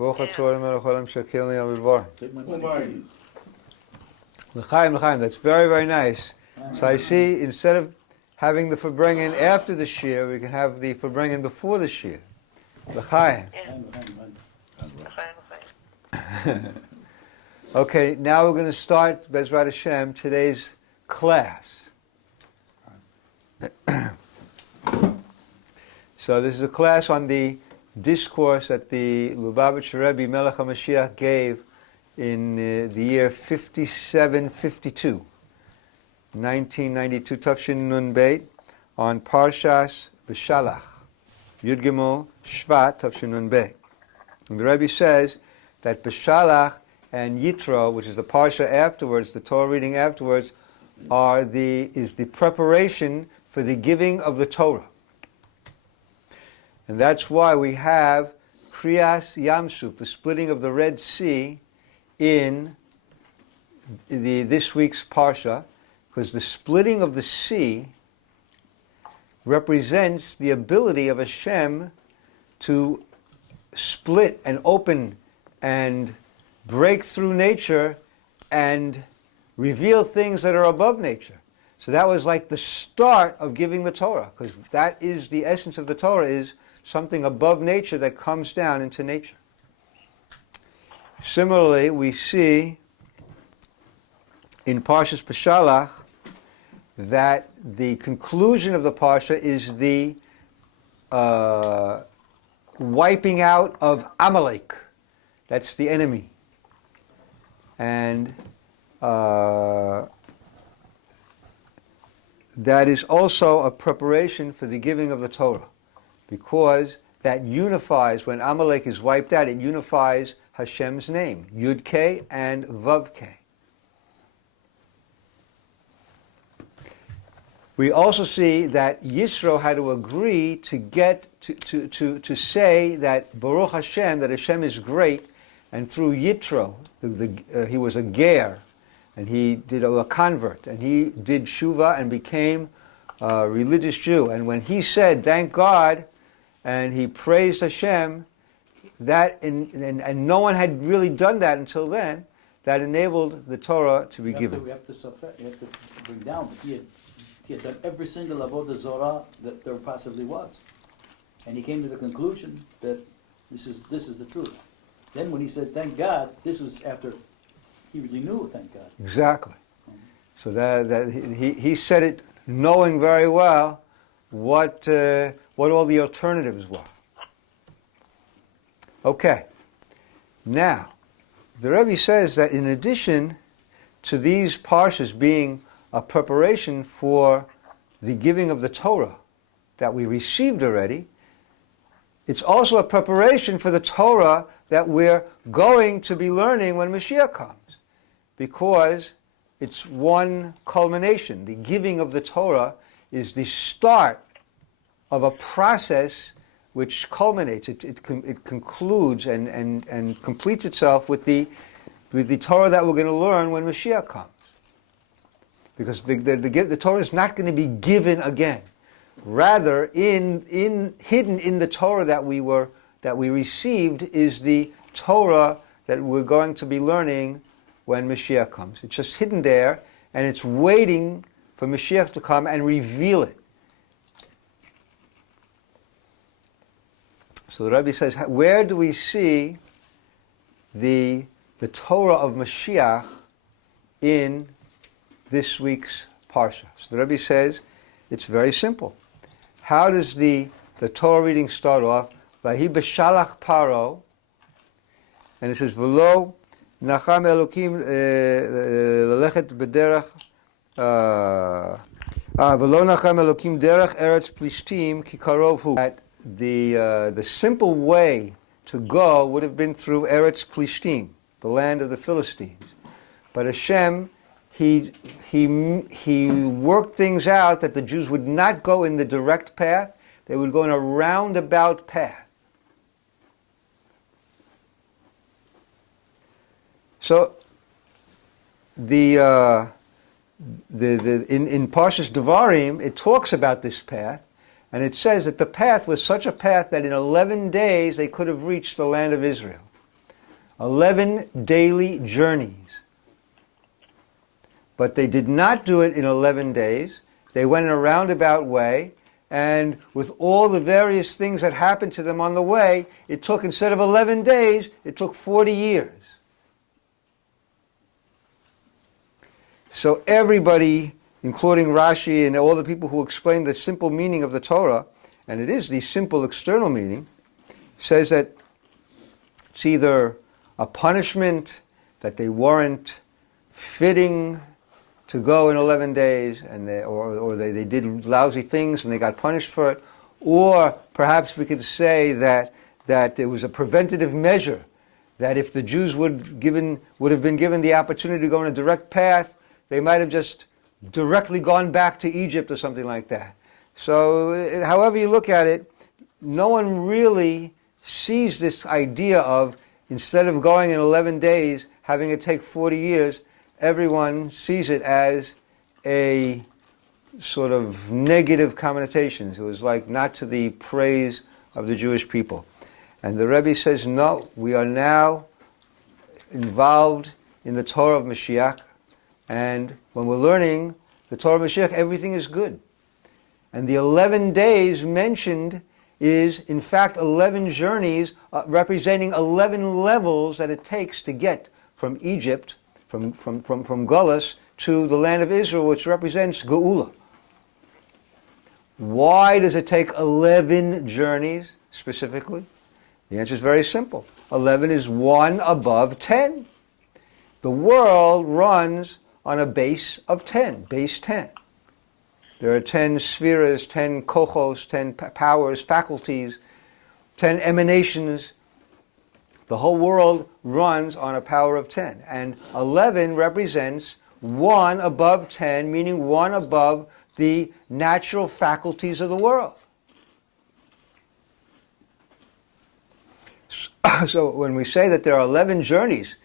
L'chaim, that's very, very nice. So I see, instead of having the Farbrengen after the Shir, we can have the Farbrengen before the Shir. L'chaim. Okay, now we're going to start, Bezrat Hashem, today's class. So this is a class on the discourse that the Lubavitcher Rebbe Melech HaMashiach gave in the year 5752, 1992, Tafshin Nun Beit, on Parshas B'Shalach, Yud Gimel Shvat, Tafshin Nun Beit. And the Rebbe says that B'Shalach and Yitro, which is the Parsha afterwards, the Torah reading afterwards, is the preparation for the giving of the Torah. And that's why we have Kriyas Yamsuf, the splitting of the Red Sea, in this week's Parsha, because the splitting of the sea represents the ability of Hashem to split and open and break through nature and reveal things that are above nature. So that was like the start of giving the Torah, because that is the essence of the Torah, is something above nature that comes down into nature. Similarly, we see in Parshas B'Shalach that the conclusion of the Parsha is the wiping out of Amalek. That's the enemy. And that is also a preparation for the giving of the Torah, because that unifies, when Amalek is wiped out, it unifies Hashem's name, Yud-K and Vav-K. We also see that Yisro had to agree to get to say that Baruch Hashem, that Hashem is great, and through Yitro, he was a ger, and he did a convert, and he did Shuvah and became a religious Jew. And when he said, thank God, and he praised Hashem, and no one had really done that until then, that enabled the Torah to be given. You have to bring down, but he had done every single avodah zorah that there possibly was. And he came to the conclusion that this is the truth. Then when he said, thank God, this was after he really knew, thank God. Exactly. So that he said it knowing very well what all the alternatives were. Okay. Now, the Rebbe says that in addition to these parshas being a preparation for the giving of the Torah that we received already, it's also a preparation for the Torah that we're going to be learning when Moshiach comes, because it's one culmination. The giving of the Torah is the start of a process which culminates, it concludes and completes itself with the Torah that we're going to learn when Moshiach comes. Because the Torah is not going to be given again. Rather, hidden in the Torah that we received is the Torah that we're going to be learning when Mashiach comes. It's just hidden there, and it's waiting for Mashiach to come and reveal it. So the Rebbe says, where do we see the Torah of Mashiach in this week's Parsha? So the Rebbe says, it's very simple. How does the Torah reading start off? Vahi b'shalach paro, and it says, V'lo nacham elokim lelechet b'derech, V'lo nacham elokim derech eretz plishtim ki karov hu. That the simple way to go would have been through Eretz Plishtim, the land of the Philistines. But Hashem, he worked things out that the Jews would not go in the direct path, they would go in a roundabout path. So in Parshas Devarim, it talks about this path, and it says that the path was such a path that in 11 days they could have reached the land of Israel. 11 daily journeys. But they did not do it in 11 days. They went in a roundabout way, and with all the various things that happened to them on the way, it took, instead of 11 days, it took 40 years. So everybody, including Rashi and all the people who explain the simple meaning of the Torah, and it is the simple external meaning, says that it's either a punishment, that they weren't fitting to go in 11 days, and they did lousy things and they got punished for it, or perhaps we could say that it was a preventative measure, that if the Jews would have been given the opportunity to go in a direct path, they might have just directly gone back to Egypt or something like that. So however you look at it, no one really sees this idea of, instead of going in 11 days, having it take 40 years, everyone sees it as a sort of negative connotation. It was like not to the praise of the Jewish people. And the Rebbe says, no, we are now involved in the Torah of Moshiach, and when we're learning the Torah of Moshiach, everything is good. And the 11 days mentioned is, in fact, 11 journeys representing 11 levels that it takes to get from Egypt, from Gullus, to the land of Israel, which represents Geula. Why does it take 11 journeys specifically? The answer is very simple. 11 is 1 above 10. The world runs on a base of 10, base 10. There are 10 spheres, 10 kochos, 10 powers, faculties, 10 emanations. The whole world runs on a power of 10. And 11 represents 1 above 10, meaning 1 above the natural faculties of the world. So when we say that there are 11 journeys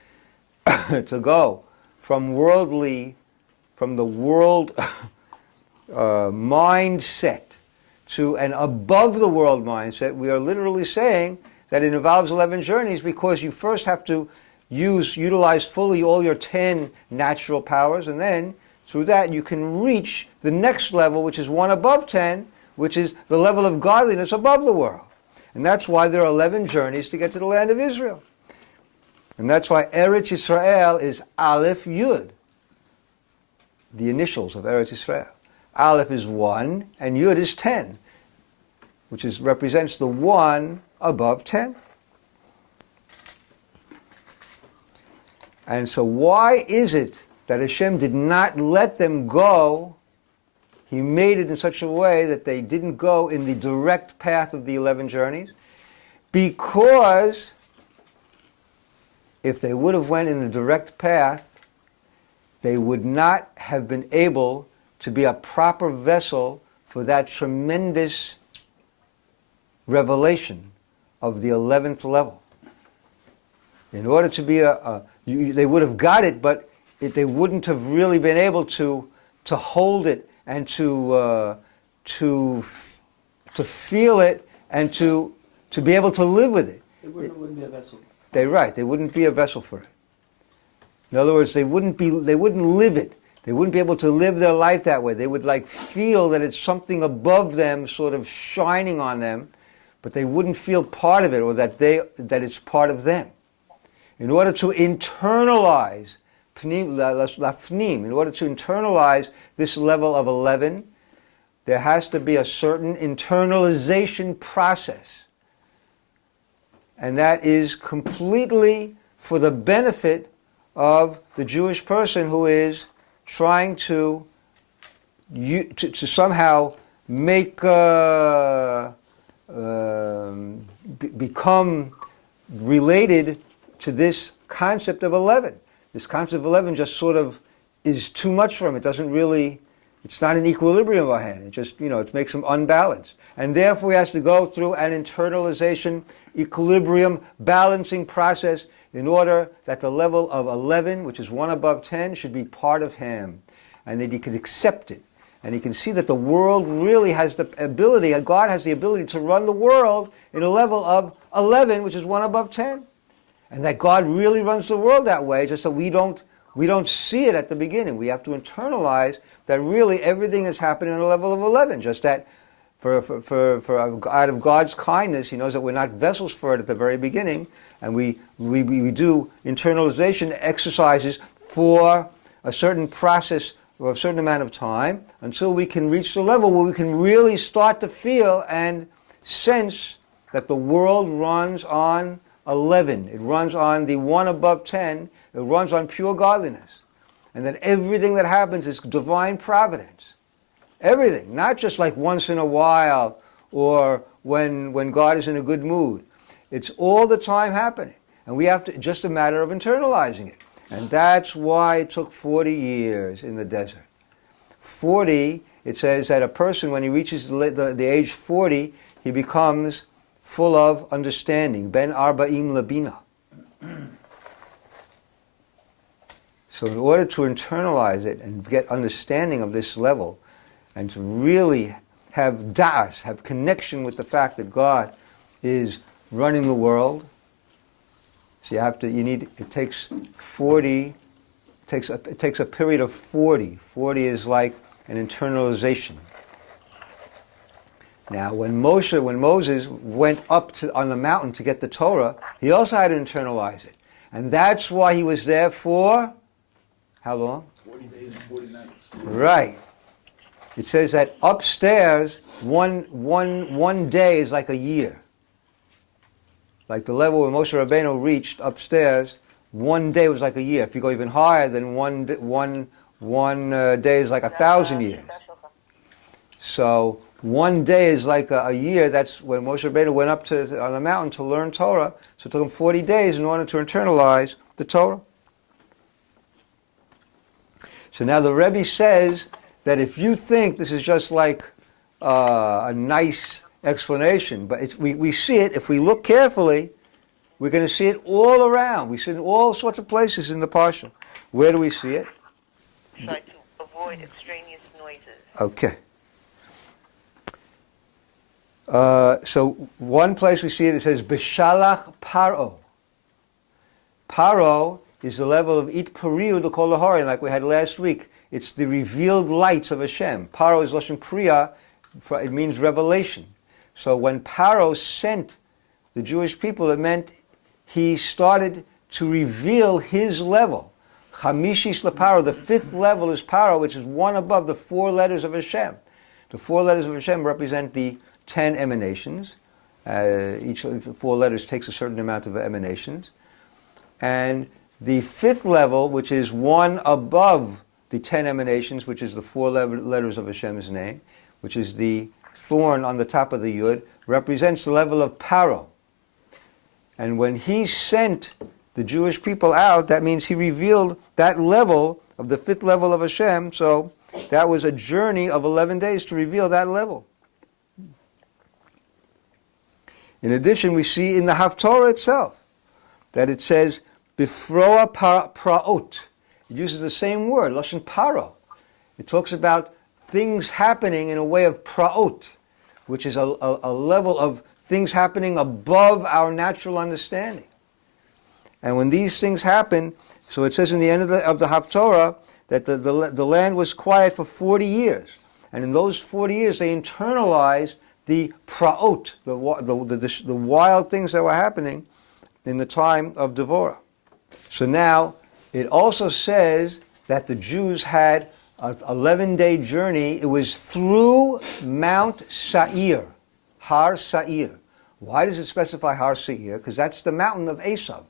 to go from the world mindset to an above the world mindset, we are literally saying that it involves 11 journeys, because you first have to utilize fully all your 10 natural powers, and then through that you can reach the next level, which is 1 above 10, which is the level of godliness above the world. And that's why there are 11 journeys to get to the land of Israel. And that's why Eretz Yisrael is Aleph Yud, the initials of Eretz Yisrael. Aleph is 1 and Yud is 10, which represents the 1 above 10. And so why is it that Hashem did not let them go? He made it in such a way that they didn't go in the direct path of the 11 journeys, because if they would have went in the direct path, they would not have been able to be a proper vessel for that tremendous revelation of the 11th level. In order to be they would have got it, but they wouldn't have really been able to hold it and to feel it and to be able to live with it. It wouldn't be a vessel. They're right. They wouldn't be a vessel for it. In other words, they wouldn't live it. They wouldn't be able to live their life that way. They would feel that it's something above them, sort of shining on them, but they wouldn't feel part of it, or that it's part of them. In order to internalize in order to internalize this level of 11, there has to be a certain internalization process. And that is completely for the benefit of the Jewish person who is trying to somehow make become related to this concept of 11. This concept of 11 just sort of is too much for him. It doesn't really, it's not in equilibrium of hand. It just, it makes him unbalanced. And therefore he has to go through an internalization, equilibrium, balancing process in order that the level of 11, which is 1 above 10, should be part of him. And that he can accept it. And he can see that the world really has the ability, God has the ability to run the world in a level of 11, which is 1 above 10. And that God really runs the world that way, just that we don't see it at the beginning. We have to internalize that really everything is happening on a level of 11, just that for out of God's kindness, He knows that we're not vessels for it at the very beginning, and we do internalization exercises for a certain process or a certain amount of time until we can reach the level where we can really start to feel and sense that the world runs on 11. It runs on the one above 10. It runs on pure godliness. And that everything that happens is divine providence. Everything, not just like once in a while or when God is in a good mood. It's all the time happening. And we have to, just a matter of internalizing it. And that's why it took 40 years in the desert. 40, it says that a person, when he reaches the age 40, he becomes full of understanding. Ben arba'im labina. So in order to internalize it and get understanding of this level, and to really have da'as, have connection with the fact that God is running the world, so it takes 40, it takes a period of 40. 40 is like an internalization. Now, when Moses went up on the mountain to get the Torah, he also had to internalize it. And that's why he was there for, how long? 40 days and 40 nights. Right. It says that upstairs, one day is like a year. Like the level where Moshe Rabbeinu reached upstairs, one day was like a year. If you go even higher, then one day is like 1,000 years. So one day is like a year. That's when Moshe Rabbeinu went up on the mountain to learn Torah. So it took him 40 days in order to internalize the Torah. So now the Rebbe says that if you think this is just like a nice explanation, but we see it, if we look carefully, we're going to see it all around. We see it in all sorts of places in the Parsha. Where do we see it? Try to avoid extraneous noises. Okay. So one place we see it says, B'shalach Paro. Paro is the level of It Pariu the Kol Harin, like we had last week. It's the revealed lights of Hashem. Paro is Lashon Priya, it means revelation. So when Paro sent the Jewish people, it meant he started to reveal his level. Chamishis LeParo, the fifth level is Paro, which is one above the 4 letters of Hashem. The 4 letters of Hashem represent the 10 emanations. Each of the 4 letters takes a certain amount of emanations. And the 5th level, which is one above the 10 emanations, which is the 4 letters of Hashem's name, which is the thorn on the top of the Yud, represents the level of Paro. And when he sent the Jewish people out, that means he revealed that level of the 5th level of Hashem. So that was a journey of 11 days to reveal that level. In addition, we see in the Haftorah itself that it says, Bifroa praot. It uses the same word, Lashon Paro. It talks about things happening in a way of praot, which is a level of things happening above our natural understanding. And when these things happen, so it says in the end of the Haftorah that the land was quiet for 40 years. And in those 40 years, they internalized the praot, the wild things that were happening in the time of Devorah. So now, it also says that the Jews had an 11-day journey. It was through Mount Sa'ir, Har Sa'ir. Why does it specify Har Sa'ir? Because that's the mountain of Esav.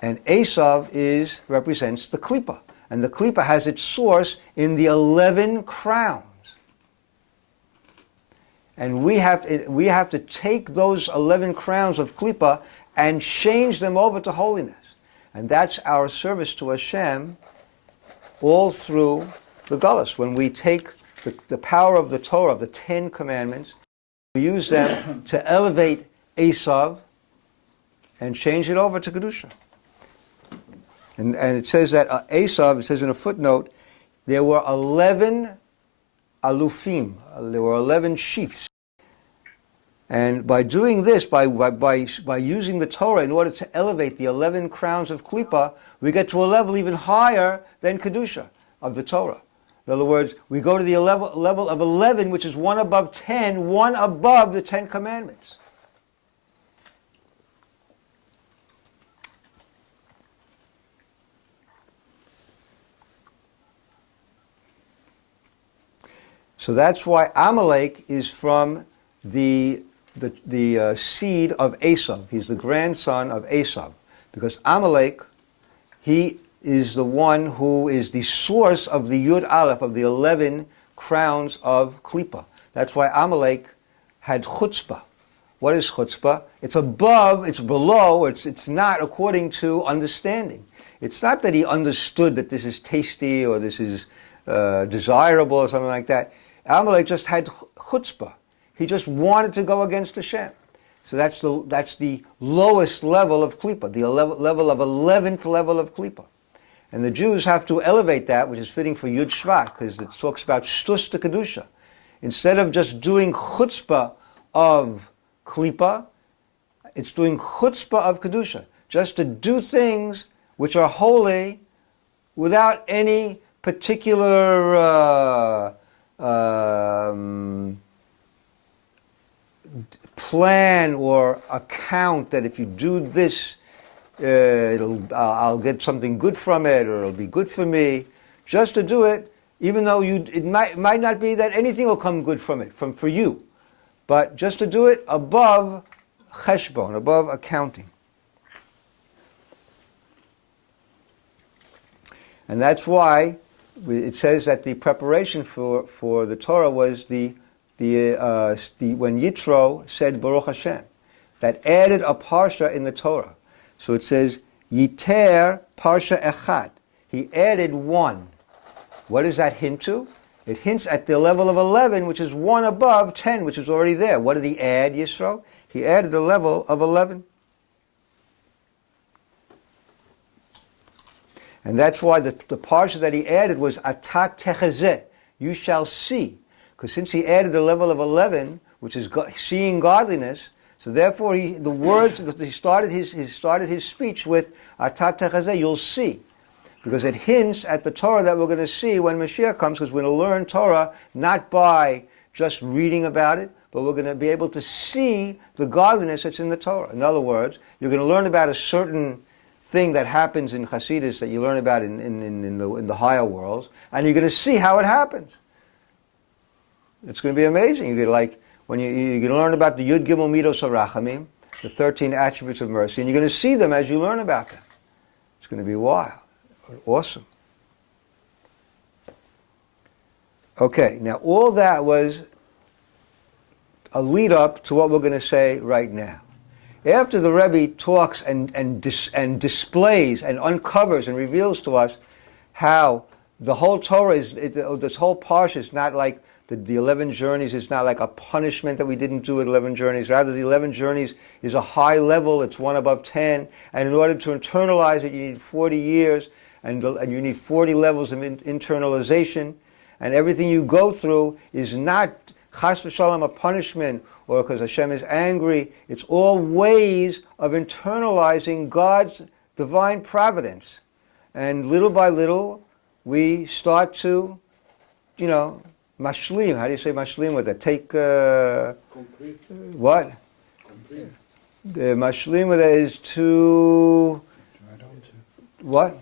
And Esav represents the Klippa. And the Klippa has its source in the 11 crowns. And we have to take those 11 crowns of Klippa and change them over to holiness. And that's our service to Hashem all through the Gullus. When we take the power of the Torah, of the 10 commandments, we use them to elevate Esav and change it over to Kedusha. And it says that Esav, it says in a footnote, there were 11 alufim, there were 11 chiefs. And by doing this, by using the Torah in order to elevate the 11 crowns of Klippa, we get to a level even higher than Kedusha of the Torah. In other words, we go to the level of 11, which is one above 10, one above the 10 Commandments. So that's why Amalek is from the seed of Esau. He's the grandson of Esau. Because Amalek, he is the one who is the source of the Yud Aleph, of the 11 crowns of Klippa. That's why Amalek had chutzpah. What is chutzpah? It's above, it's below, it's not according to understanding. It's not that he understood that this is tasty or this is desirable or something like that. Amalek just had chutzpah. He just wanted to go against Hashem. So that's the lowest level of Klippa, the level of 11th level of Klippa. And the Jews have to elevate that, which is fitting for Yud Shvat, because it talks about shtus to Kedusha. Instead of just doing chutzpah of Klippa, it's doing chutzpah of Kedusha. Just to do things which are holy without any particular plan or account that if you do this, I'll get something good from it, or it'll be good for me. Just to do it, even though it might not be that anything will come good from it, for you, but just to do it above cheshbon, above accounting. And that's why it says that the preparation for the Torah was when Yitro said Baruch Hashem, that added a parsha in the Torah. So it says Yiter parsha echad. He added one. What does that hint to? It hints at the level of 11, which is one above 10, which is already there. What did he add, Yisro? He added the level of 11. And that's why the parsha that he added was Atat Techezeh, you shall see. Because since he added the level of 11, which is seeing godliness, so therefore he started his speech with Atat Techezeh, you'll see. Because it hints at the Torah that we're going to see when Moshiach comes, because we're going to learn Torah not by just reading about it, but we're going to be able to see the godliness that's in the Torah. In other words, you're going to learn about a certain thing that happens in Hasidus that you learn about in the higher worlds, and you're going to see how it happens. It's going to be amazing. You're going to learn about the Yud Gimel Midos HaRachamim, the 13 attributes of mercy, and you're going to see them as you learn about them. It's going to be wild. Awesome. Okay, now all that was a lead up to what we're going to say right now. After the Rebbe talks and displays and uncovers and reveals to us how the whole Torah this whole parsha is not like the 11 journeys is not like a punishment that we didn't do at 11 journeys. Rather, the 11 journeys is a high level. It's one above 10. And in order to internalize it, you need 40 years. And you need 40 levels of internalization. And everything you go through is not chas v'shalom a punishment or because Hashem is angry. It's all ways of internalizing God's divine providence. And little by little, we start to, mashlim. How do you say mashlim with that? Take, Complete. What? Complete. The mashlim with that is to, what?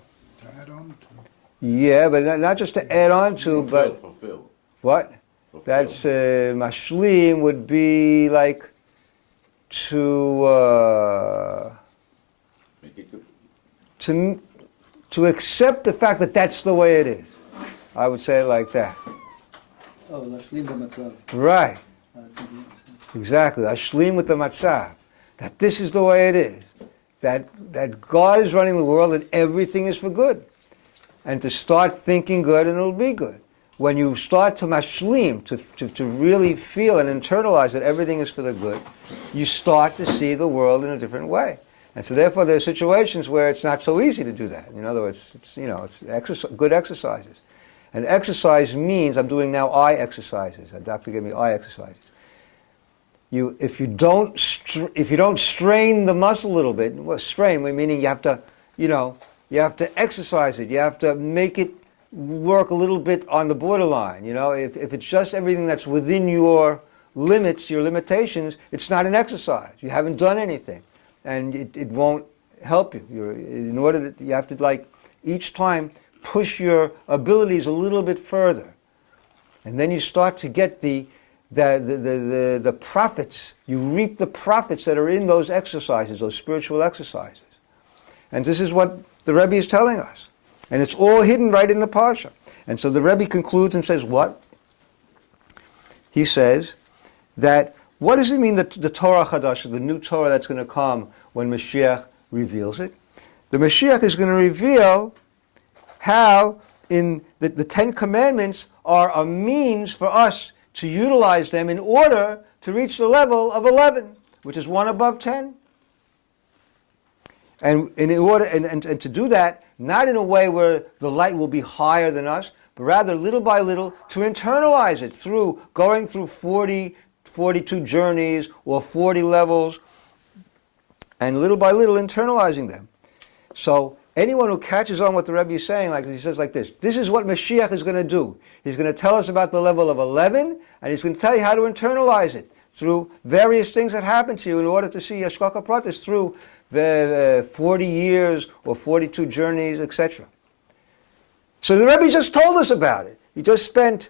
Yeah, but not just to add on to, but Fulfill. what? Fulfill. That's mashlim would be like to Make it good. to accept the fact that that's the way it is. I would say it like that. Oh, lashlim b'matzav. Right. That's something else. Exactly. Ashlim with the matzav. That this is the way it is. That God is running the world and everything is for good. And to start thinking good and it'll be good. When you start to mashlim, to really feel and internalize that everything is for the good, you start to see the world in a different way. And so therefore there are situations where it's not so easy to do that. In other words, it's good exercises. And exercise means, I'm doing now eye exercises. A doctor gave me eye exercises. if you don't strain the muscle a little bit, well, strain meaning you have to, you have to exercise it. You have to make it work a little bit on the borderline. If it's just everything that's within your limits, your limitations, it's not an exercise. You haven't done anything, and it won't help you. You have to each time push your abilities a little bit further, and then you start to get the profits. You reap the profits that are in those exercises, those spiritual exercises. And this is what the Rebbe is telling us. And it's all hidden right in the Parsha. And so the Rebbe concludes and says what? He says that, what does it mean that the Torah Chadash, the new Torah that's going to come when Mashiach reveals it? The Mashiach is going to reveal how in the Ten Commandments are a means for us to utilize them in order to reach the level of 11, which is one above 10. And in order and to do that, not in a way where the light will be higher than us, but rather little by little to internalize it through going through 42 journeys or 40 levels, and little by little internalizing them. So anyone who catches on what the Rebbe is saying, he says like this is what Mashiach is going to do. He's going to tell us about the level of 11, and he's going to tell you how to internalize it through various things that happen to you in order to see Hashgacha Pratis through the 40 years or 42 journeys, etc. So the Rebbe just told us about it. He just spent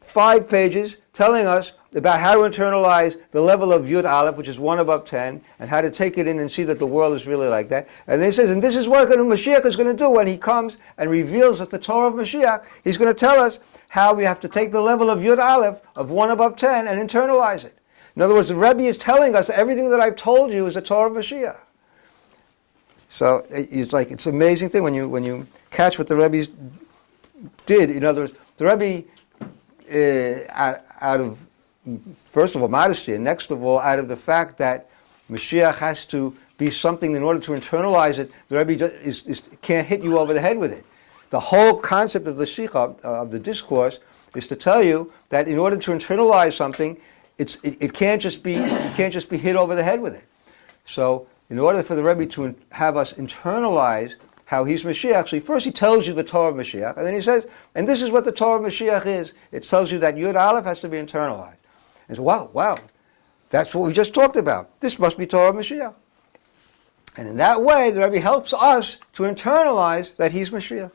5 pages telling us about how to internalize the level of Yud Aleph, which is 1 above 10, and how to take it in and see that the world is really like that. And then he says, and this is what Mashiach is going to do when he comes and reveals us the Torah of Mashiach. He's going to tell us how we have to take the level of Yud Aleph of 1 above 10 and internalize it. In other words, the Rebbe is telling us everything that I've told you is the Torah of Mashiach. So it's it's an amazing thing when you catch what the Rebbe did. In other words, the Rebbe, out of, first of all, modesty, and next of all, out of the fact that Mashiach has to be something in order to internalize it, the Rebbe can't hit you over the head with it. The whole concept of the Sikha, of the discourse, is to tell you that in order to internalize something, it can't just be hit over the head with it. So in order for the Rebbe to have us internalize how he's Mashiach, so first he tells you the Torah of Mashiach, and then he says, and this is what the Torah of Mashiach is. It tells you that Yud Aleph has to be internalized. And so, wow, that's what we just talked about. This must be Torah of Mashiach. And in that way, the Rebbe helps us to internalize that he's Mashiach.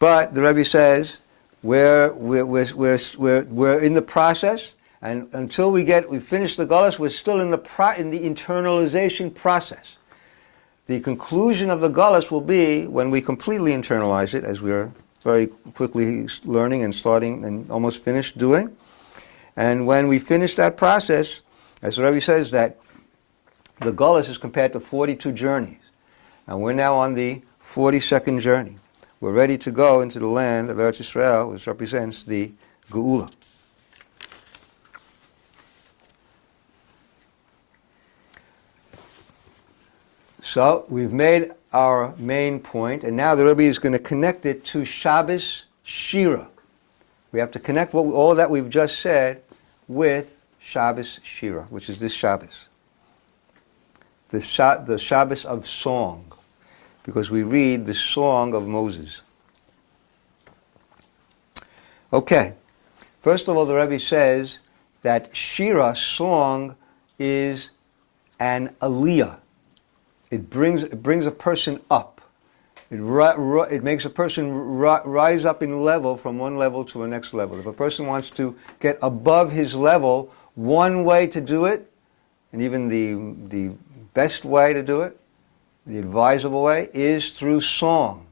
But the Rebbe says, we're in the process, and until we finish the Galus, we're still in the internalization process. The conclusion of the Galus will be when we completely internalize it, as we're very quickly learning and starting and almost finished doing. And when we finish that process, as the Rebbe says, that the Galus is compared to 42 journeys. And we're now on the 42nd journey. We're ready to go into the land of Eretz Yisrael, which represents the Geula. So we've made our main point, and now the Rebbe is going to connect it to Shabbos Shira. We have to connect all that we've just said with Shabbos Shira, which is this Shabbos. The Shabbos of song, because we read the song of Moses. Okay, first of all, the Rebbe says that Shira, song, is an aliyah. It brings a person up. It makes a person rise up in level from one level to a next level. If a person wants to get above his level, one way to do it, and even the best way to do it, the advisable way, is through song.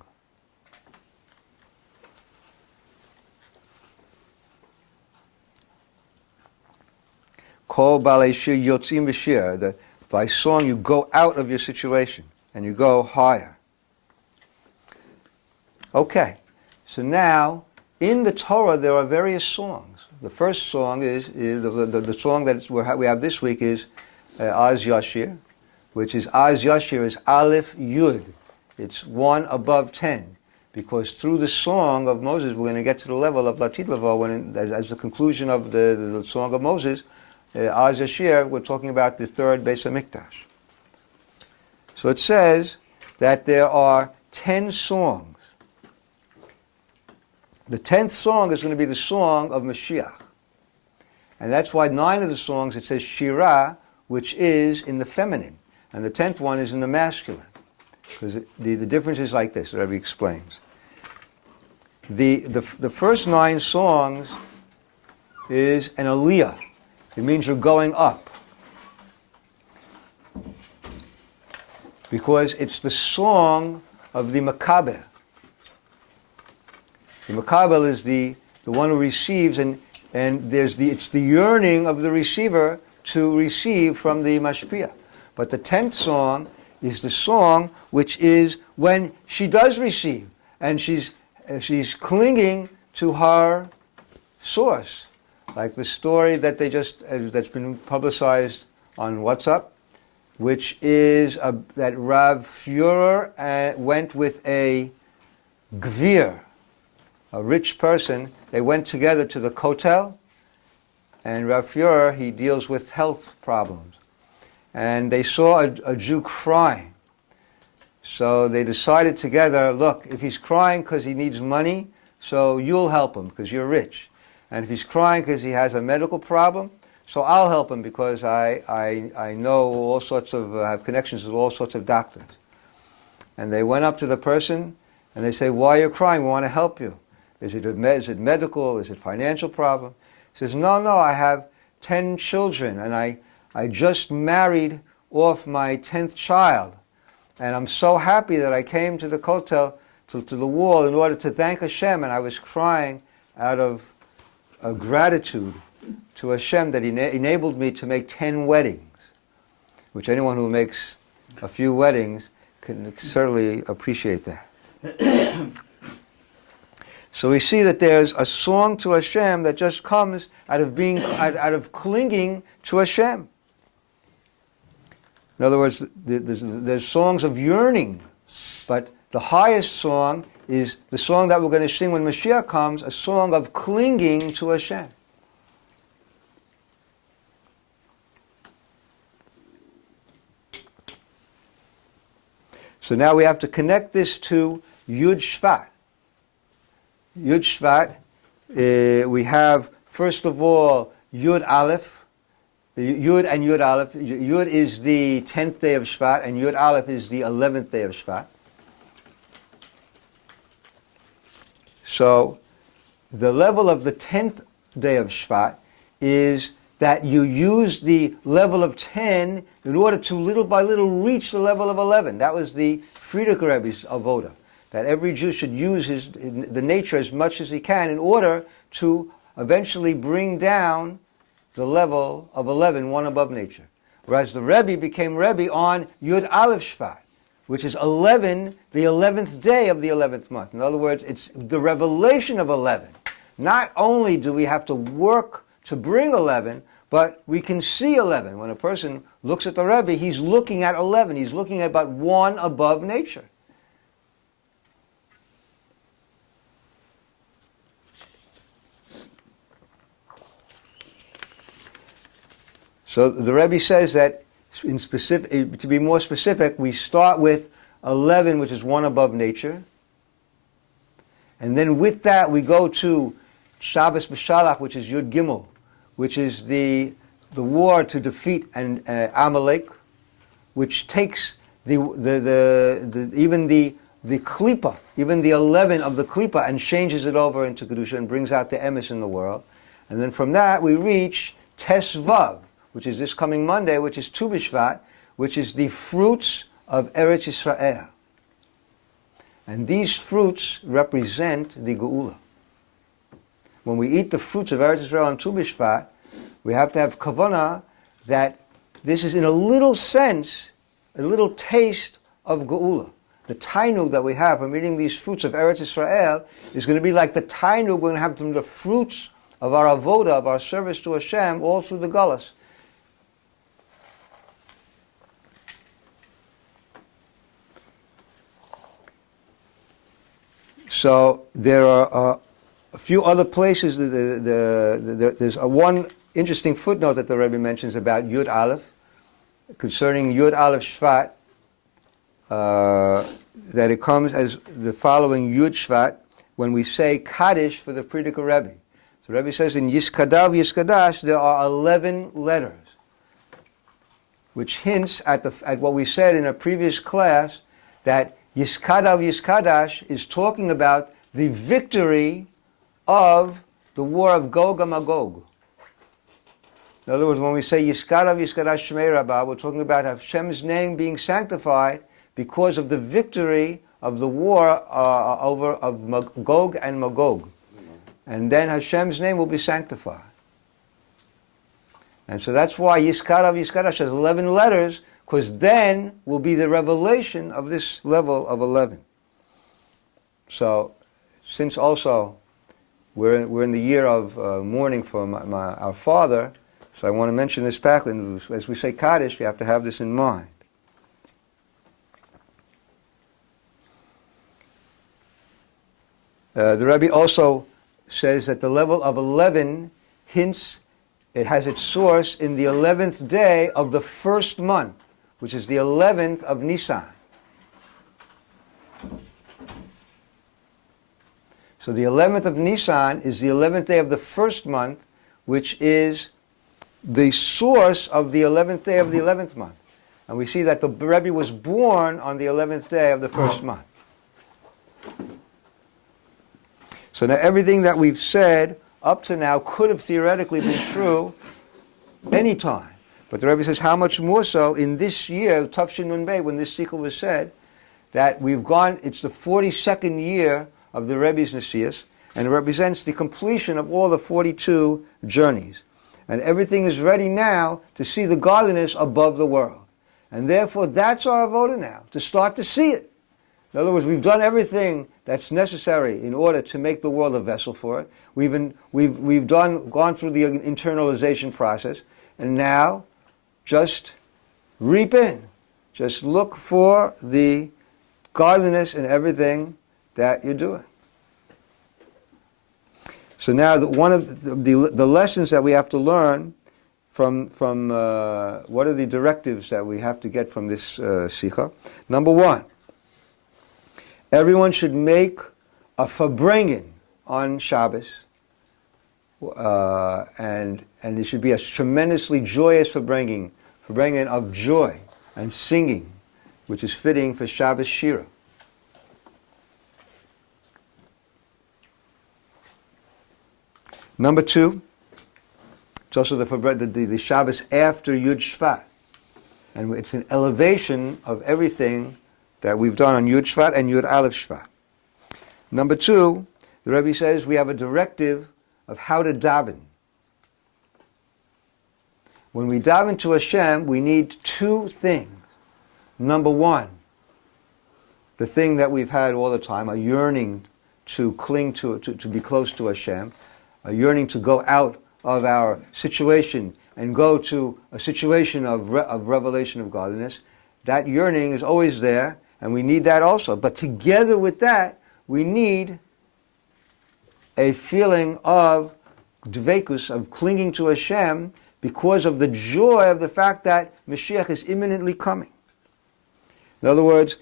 Kol balei shir yotzim b'shir. By song, you go out of your situation and you go higher. Okay, so now in the Torah there are various songs. The first song is the song that we have this week is Az Yashir, which is Az Yashir is Aleph Yud. It's 1 above 10, because through the song of Moses, we're going to get to the level of Latid Lavo, as the conclusion of the song of Moses, Az Yashir, we're talking about the third Beis HaMikdash. So it says that there are 10 songs. The 10th song is going to be the song of Moshiach. And that's why 9 of the songs, it says Shirah, which is in the feminine. And the 10th one is in the masculine. Because the difference is like this, Rebbe explains. The first 9 songs is an aliyah. It means you're going up. Because it's the song of the makabel. The makabel is the one who receives, and it's the yearning of the receiver to receive from the mashpia. But the 10th song is the song which is when she does receive, and she's clinging to her source, like the story that that's been publicized on WhatsApp, which is that Rav Führer went with a gvir, a rich person. They went together to the Kotel, and Rav Führer, he deals with health problems. And they saw a Jew crying. So they decided together, look, if he's crying because he needs money, so you'll help him because you're rich. And if he's crying because he has a medical problem, so I'll help him because I know all sorts of, have connections with all sorts of doctors. And they went up to the person and they say, why are you crying? We want to help you. Is it medical? Is it financial problem? He says, no, I have 10 children and I just married off my 10th child. And I'm so happy that I came to the Kotel, to the wall, in order to thank Hashem. And I was crying out of gratitude to Hashem that He enabled me to make 10 weddings, which anyone who makes a few weddings can certainly appreciate that. So we see that there's a song to Hashem that just comes out of clinging to Hashem. In other words, there's songs of yearning, but the highest song is the song that we're going to sing when Mashiach comes, a song of clinging to Hashem. So now we have to connect this to Yud Shvat. Yud Shvat, we have, first of all, Yud Aleph. Yud and Yud Aleph. Yud is the 10th day of Shvat, and Yud Aleph is the 11th day of Shvat. So the level of the 10th day of Shvat is that you use the level of 10 in order to little by little reach the level of 11. That was the Frierdiker Rebbe's avoda, that every Jew should use the nature as much as he can in order to eventually bring down the level of 11, one above nature. Whereas the Rebbe became Rebbe on Yud Aleph Shvat, which is 11, the 11th day of the 11th month. In other words, it's the revelation of 11. Not only do we have to work to bring 11, but we can see 11. When a person looks at the Rebbe, he's looking at 11. He's looking at about one above nature. So the Rebbe says that, to be more specific, we start with 11, which is one above nature. And then with that, we go to Shabbos B'Shalach, which is Yud Gimel, which is the war to defeat Amalek, which takes even the Klippa, even the 11 of the Klippa, and changes it over into Kedusha and brings out the Emes in the world. And then from that, we reach Tes Vav, which is this coming Monday, which is Tu B'Shvat, which is the fruits of Eretz Yisrael. And these fruits represent the Geula. When we eat the fruits of Eretz Yisrael on Tu B'Shvat, we have to have kavanah that this is, in a little sense, a little taste of Geula. The tainug that we have from eating these fruits of Eretz Yisrael is going to be like the tainug we're going to have from the fruits of our avoda, of our service to Hashem, all through the Galus. So there are a few other places. There's one interesting footnote that the Rebbe mentions about Yud Aleph, concerning Yud Aleph Shvat, that it comes as the following Yud Shvat when we say Kaddish for the Frierdiker Rebbe. So the Rebbe says in Yiskadav Yiskadash there are 11 letters, which hints at what we said in a previous class, that Yiskadav Yiskadash is talking about the victory of the war of Gog and Magog. In other words, when we say Yiskadav Yiskadash Shmei Rabbah, we're talking about Hashem's name being sanctified because of the victory of the war of Gog and Magog. And then Hashem's name will be sanctified. And so that's why Yiskadav Yiskadash has 11 letters, because then will be the revelation of this level of 11. So, since also we're in the year of mourning for our father, so I want to mention this back. As we say Kaddish, we have to have this in mind. The Rebbe also says that the level of 11 hints, it has its source in the 11th day of the first month, which is the 11th of Nisan. So the 11th of Nisan is the 11th day of the first month, which is the source of the 11th day of the 11th month. And we see that the Rebbe was born on the 11th day of the first month. So now everything that we've said up to now could have theoretically been true any time. But the Rebbe says how much more so in this year, Tafshin Nun Bey, when this sikha was said, that we've gone, it's the 42nd year of the Rebbe's Nesius, and it represents the completion of all the 42 journeys. And everything is ready now to see the godliness above the world. And therefore, that's our avoda now, to start to see it. In other words, we've done everything that's necessary in order to make the world a vessel for it. We've gone through the internalization process, and now just reap in. Just look for the godliness in everything that you're doing. So now one of the lessons that we have to learn from what are the directives that we have to get from this sikha? Number one, everyone should make a farbrengen on Shabbos, and it should be a tremendously joyous farbrengen of joy and singing, which is fitting for Shabbos Shira. Number two, it's also the Shabbos after Yud Shvat, and it's an elevation of everything that we've done on Yud Shvat and Yud Aleph Shvat. Number two, the Rebbe says we have a directive of how to daven. When we daven to Hashem, we need two things. Number one, the thing that we've had all the time, a yearning to cling to be close to Hashem, a yearning to go out of our situation and go to a situation of revelation of godliness. That yearning is always there, and we need that also. But together with that, we need a feeling of dveikus, of clinging to Hashem, because of the joy of the fact that Moshiach is imminently coming. In other words,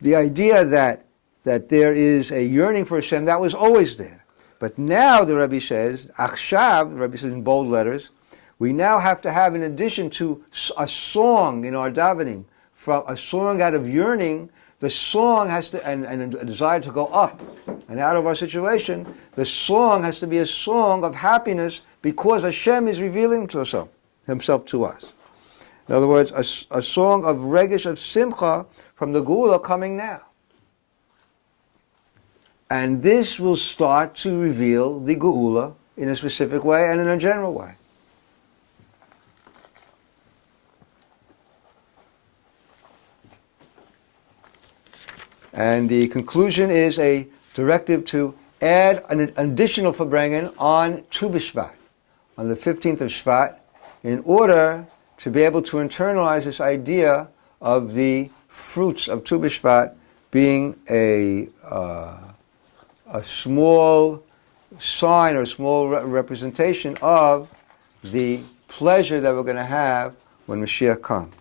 the idea that there is a yearning for Hashem, that was always there. But now the Rebbe says, Achshav, the Rebbe says in bold letters, we now have to have, in addition to a song in our davening, from a song out of yearning, the song has to, and a desire to go up and out of our situation, the song has to be a song of happiness because Hashem is revealing himself to us. In other words, a song of regish, of simcha from the Geula coming now. And this will start to reveal the Geula in a specific way and in a general way. And the conclusion is a directive to add an additional farbrengen on Tu B'Shvat, on the 15th of Shvat, in order to be able to internalize this idea of the fruits of Tu B'Shvat being a a small sign or small representation of the pleasure that we're going to have when Mashiach comes.